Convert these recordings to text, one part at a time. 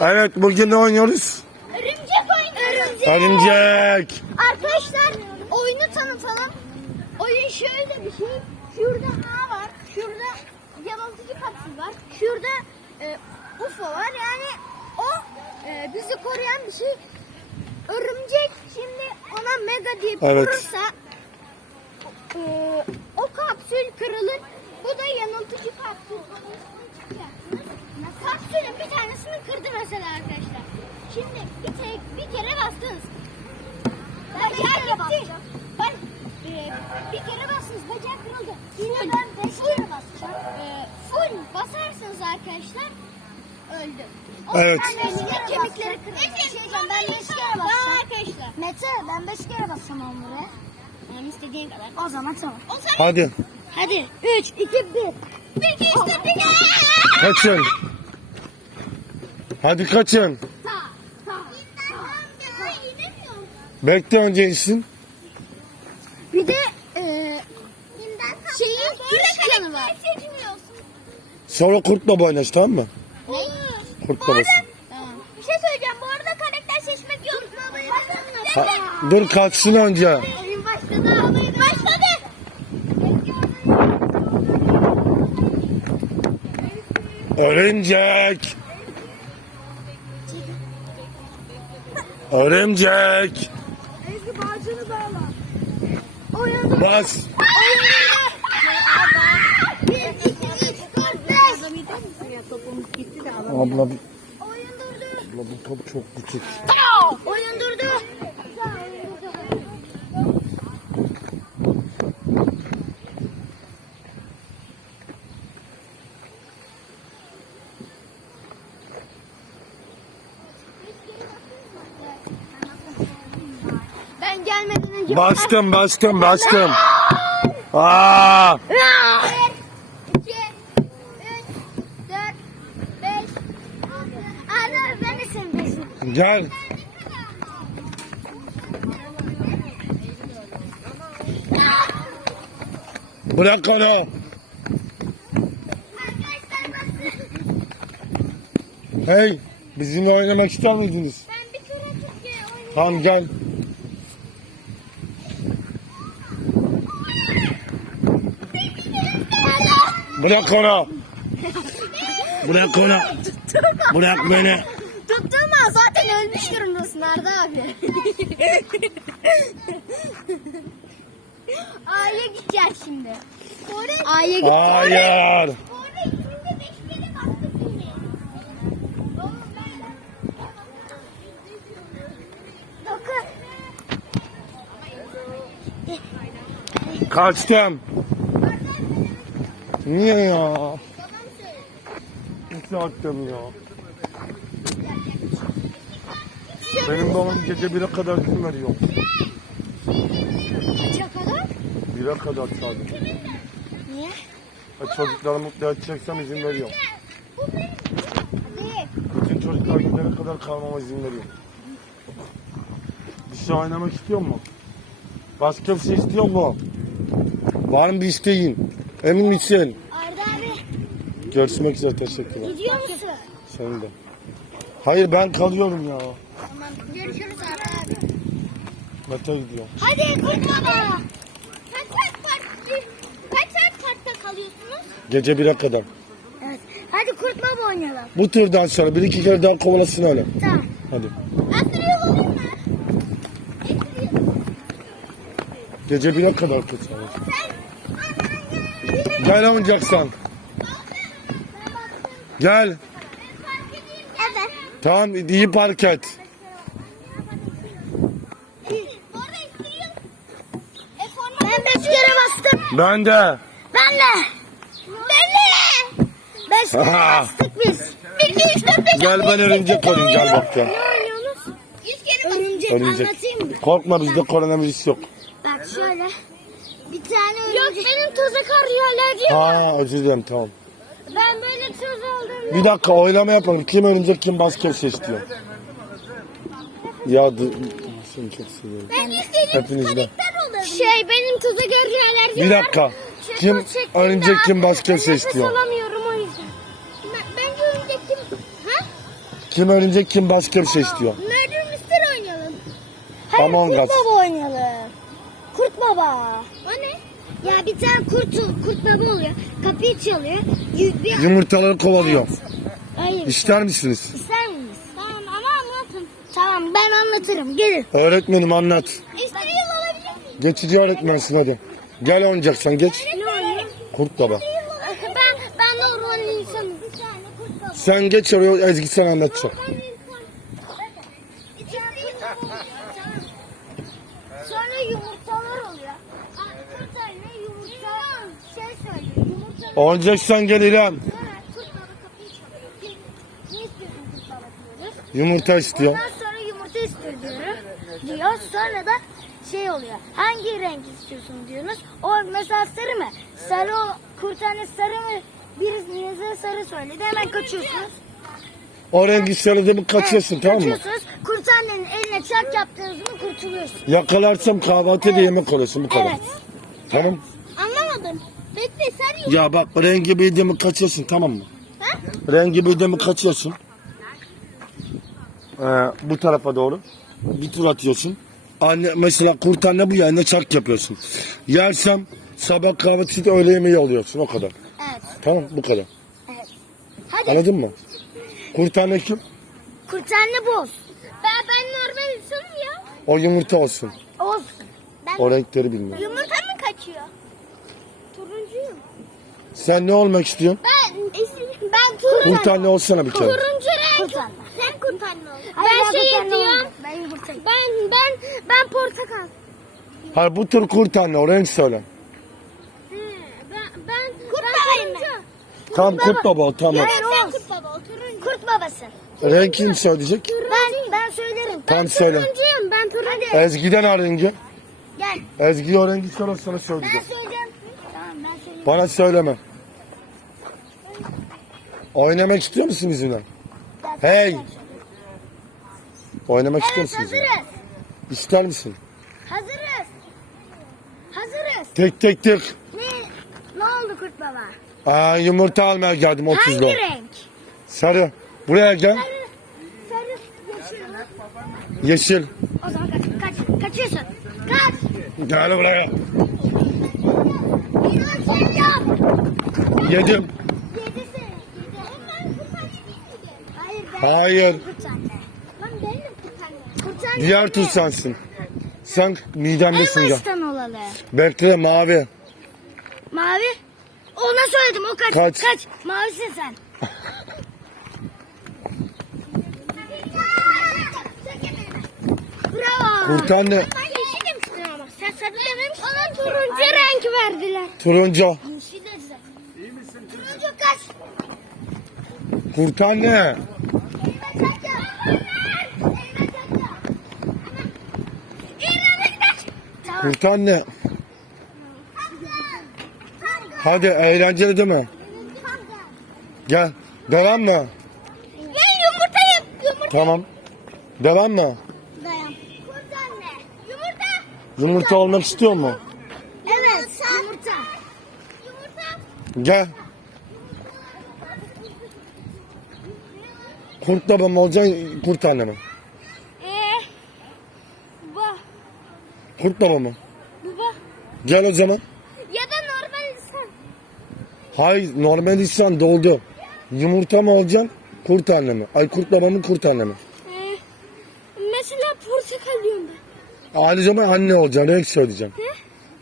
Evet bugün ne oynuyoruz? Örümcek oynuyoruz. Örümcek. Arkadaşlar oyunu tanıtalım. Oyun şöyle bir şey. Şurada A var. Şurada yanıltıcı kapsül var. Şurada e, UFO var. Yani o e, bizi koruyan bir şey. Örümcek şimdi ona mega diye Evet. vurursa e, o kapsül kırılır. Bu da yanıltıcı kapsül. Kapsülün bir tanesini kırdı mesela arkadaşlar. Şimdi bir, tek, bir kere bastınız. Bacak gitti. Ben e, bir kere bastınız bacak kırıldı. Yine ben beş kere basacağım. E, full basarsanız arkadaşlar öldü. O Evet. beşinci kemikleri kırıldı. Bir şey diyeceğim ben beş kere basacağım. arkadaşlar. Mete ben beş kere basacağım buraya. Yani istediğin kadar. O zaman tamam. O zaman Hadi Hadi. 3, 2, 1. 1, 2, 3, 4, 5. kaçın. Hadi kaçın. Bekle önce insin. Bir de e, şeyin üç yanı var. Sonra kurt baba oynaş tamam mı? Ne? Kurt Bu arada- babası. Tamam. Bir şey söyleyeceğim. Bu arada karakter seçmek yok. Ha, dur kalksın önce. Oyun başladı. Başladı. Örümcek. Örümcek. Ezgi bağcını bağla. Oyun. Bas. Oyun durdu. abla bu top çok küçük. Oyun durdu. Ben gelmeden önce Bastım bastım bastım. Aa, gel. Bırak onu. Hey, bizimle oynamak ister miydiniz? Ben bir kere. Tamam gel. Bırak onu. Bırak onu. Bırak beni. Tuttuğuma zaten ölmüş durumdasın Arda abi. A'ya gideceğiz şimdi. A'ya gideceğiz. Hayır. Orada ikimiz de beş kere bastık yine. Dokuz. Kaçtım. Niye ya? Babam söyle. İki attım ya. Benim babam gece bire kadar izin veriyor. Kaça kadar? Bire kadar sadece. Niye? E, çocukları mutlu edeceksem izin veriyor. Bu benim. Hadi. Bütün çocuklar gidene kadar kalmama izin veriyor. Bir şey oynamak istiyor mu? Başka bir şey istiyor mu? Var mı bir isteğin? Emin misin? Arda abi Görüşmek üzere teşekkürler. gidiyor musun? Senin de. Hayır ben kalıyorum ya. Tamam görüşürüz Arda abi. Mete gidiyor. Hadi kurt baba. Kaç saat parkta, kaç saat parkta kalıyorsunuz? Gece bire kadar. Evet. Hadi kurt baba oynayalım. Bu turdan sonra bir iki kere daha kovalasın öyle. Tamam. Hadi. Asırıyor mı? Gece bire kadar tut. Sen Gel oynayacaksan. Gel. Evet. Tamam iyi park et. Ben beş kere bastım. Ben de. Ben de. Ben de. Beş kere Aha. bastık biz. Bir, iki, üç, dört, beş. Gel ben örümcek olayım gel bak gel. Örümcek. anlatayım mı? Korkma bizde koronavirüs yok. Bak şöyle. Bir tane örümcek. Yok benim tuza karıyor Ha özür dilerim tamam. Ben böyle tuz oldum. Bir dakika oylama yapalım. Kim örümcek kim basket seçiyor. Ya dı- seni çok seviyorum. Ben istediğim Hepinizden. Şey benim tuza görüyor alerjim Bir var. dakika. Kim çektiğimde örümcek kim basket nefes seçiyor. alamıyorum o yüzden. Ben, bence örümcek kim? Ha? Kim ölecek kim şey istiyor. Murder Mystery oynayalım. Among Kurt Us. Baba oynayalım. Kurt Baba. O ne? Ya bir tane kurt, kurt baba oluyor. Kapıyı çalıyor. Y- Bir... Yumurtaları kovalıyor. Hayır. İster misiniz? İster misiniz? Tamam ama anlatın. Tamam ben anlatırım. Gelin. Öğretmenim anlat. İster yıl olabilir miyim? Geçici öğretmensin hadi. Gel oynayacaksan geç. Kurt baba. Ben, ben de orman insanım. Bir tane kurt baba. Sen geç oraya Ezgi sen anlatacak. Orman insan. Bakın. İçinde yumurta oluyor. Tamam. Sonra yumurtalar oluyor. Aa, Kurt tane yumurta şey söylüyor. Yumurtalar Oynayacaksan gel İrem. Sonra kurt baba kapıyı çalıyor. Ne istiyorsun kurt baba diyoruz. Yumurta istiyor. Ondan sonra yumurta istiyor diyor. Diyor. Sonra da şey oluyor. Hangi renk istiyorsun diyorsunuz. O mesela sarı mı? Sarı o kurtane sarı mı? Birinize sarı söyledi. Hemen kaçıyorsunuz. O rengi söyledi mi kaçıyorsun tamam mı? Kaçıyorsunuz. Kurtanenin eline çak yaptığınız mı kurtuluyorsun. Yakalarsam kahvaltı da yemek oluyorsun bu kadar. Evet. Tamam. Anlamadım. Bekle sen Ya bak rengi bildi mi kaçıyorsun tamam mı? Ha? Rengi bildi mi kaçıyorsun. Ee, bu tarafa doğru. Bir tur atıyorsun. Anne mesela kurt anne bu yani çark yapıyorsun. Yersem sabah kahvaltısı da öğle yemeği alıyorsun o kadar. Evet. Tamam bu kadar. Evet. Hadi. Anladın mı? Kurt anne kim? Kurtane boz. Ben ben normal insanım ya. O yumurta olsun. Olsun. Ben O renkleri bilmiyorum. Yumurta mı kaçıyor? Sen ne olmak istiyorsun? Ben ben turuncu. Kurt anne olsana bir kere. Turuncu renk. Sen kurt anne ol. Ben şey yapıyorum. Ben. Ben ben ben portakal. Hayır bu tür kurt anne o renk söyle. Ben ben kurt ben turuncu. Tamam kurt baba o tamam. Hayır sen kurt baba o turuncu. Kurt babasın. Renk kim söyleyecek? Ben ben söylerim. Ben söyle. turuncuyum. Ben turuncu. Ezgi'den al rengi. Gel. Ezgi o rengi söyle sana Ben söyleyeceğim. söyleyeceğim. Tamam ben söyleyeyim. Bana söyleme. Oynamak istiyor musun bizimle? Hey. Oynamak istiyor Evet musun bizimle? hazırız. İster misin? Hazırız. Hazırız. Tek tek tek. Ne? Ne oldu kurt baba? Aa, yumurta almaya geldim 30'da. Hangi renk? Sarı. Buraya gel. Sarı. Sarı. Yeşil? Yeşil. O zaman kaç. Kaç. Kaçıyorsun. Kaç. Gel buraya. Yedim. Yedisi. Yedi. Ben kurt anne değil miydim? Hayır ben. Hayır. Kurt anne. Lan benim kurt anne. Kurt anne. Diğer tur sensin. Sen midemdesin En ya. baştan olalım. Bekle mavi. Mavi. Ona söyledim o kaç. Kaç. Kaç. Mavisin sen. Bravo. Kurt anne. Ben yeşil demiştim ama. Sen sarı. Bana turuncu renk verdiler. Turuncu. De. İyi misin? Turuncu kaç. Kurt anne. Elime çak ya. Elime çak ya. Elime kaç. Tamam. Kurt anne. Hadi eğlenceli değil mi? Gel. Devam mı? Ben yumurtayım. Yumurta. Tamam. Devam mı? Dayan. Kurt anne. Yumurta. Yumurta olmak istiyor mu? Evet. Yumurta. Yumurta. Gel. Kurt baba mı olacaksın, kurt anne mi? Ee, baba. Kurt baba mı? Baba. Gel o zaman. Ya da normal insan. Hayır normal insan doldu. Yumurta mı olacaksın, kurt anne mi? Ay kurt baba mı, kurt anne mi? Ee, mesela portakal diyorum ben. Aynı zaman anne olacaksın, renk söyleyeceğim.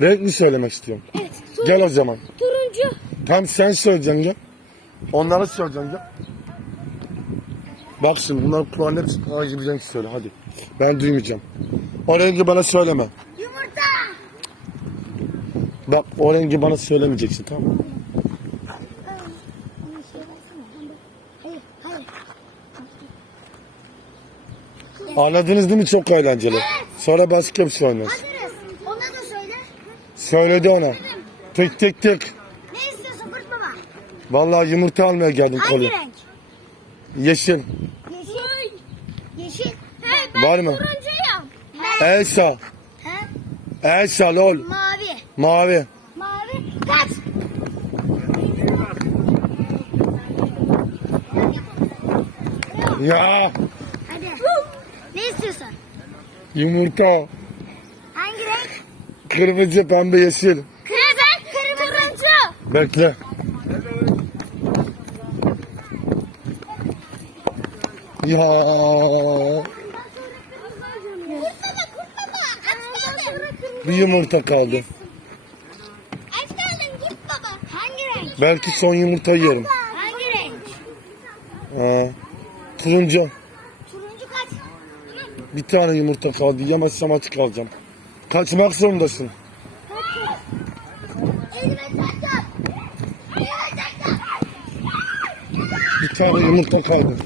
Renk mi söylemek istiyorum? Evet. Gel o zaman. Turuncu. Tam sen söyleyeceksin gel. Onlara söyleyeceksin gel. Bak şimdi bunlar Kur'an hepsi bir renk söyle hadi. Ben duymayacağım. O rengi bana söyleme. Yumurta. Bak o rengi bana söylemeyeceksin tamam mı? Anladınız değil mi? Çok eğlenceli. Sonra başka bir şey oynarız. Hazırız. Ona da söyle. Söyledi ona. Tek tek tek. Ne istiyorsun kurt baba? Vallahi yumurta almaya geldim Hangi kolye. Yeşil. Yeşil. Yeşil. He, ben Var mı? turuncuyum. He. Elsa. He. Elsa lol. Mavi. Mavi. Mavi. Kaç. Ya Hadi. Ne istiyorsun? yumurta. Hangi renk? Kırmızı, pembe, yeşil. Kırmızı. Turuncu. Bekle. Ya bir yumurta kaldı. Aç kaldın kurt baba. Hangi renk? Belki son yumurta yerim. Hangi renk? Ha. Turuncu. Turuncu kaç? Bir tane yumurta kaldı. Yemezsem aç kalacağım. Kaçmak zorundasın. Bir tane yumurta kaldı.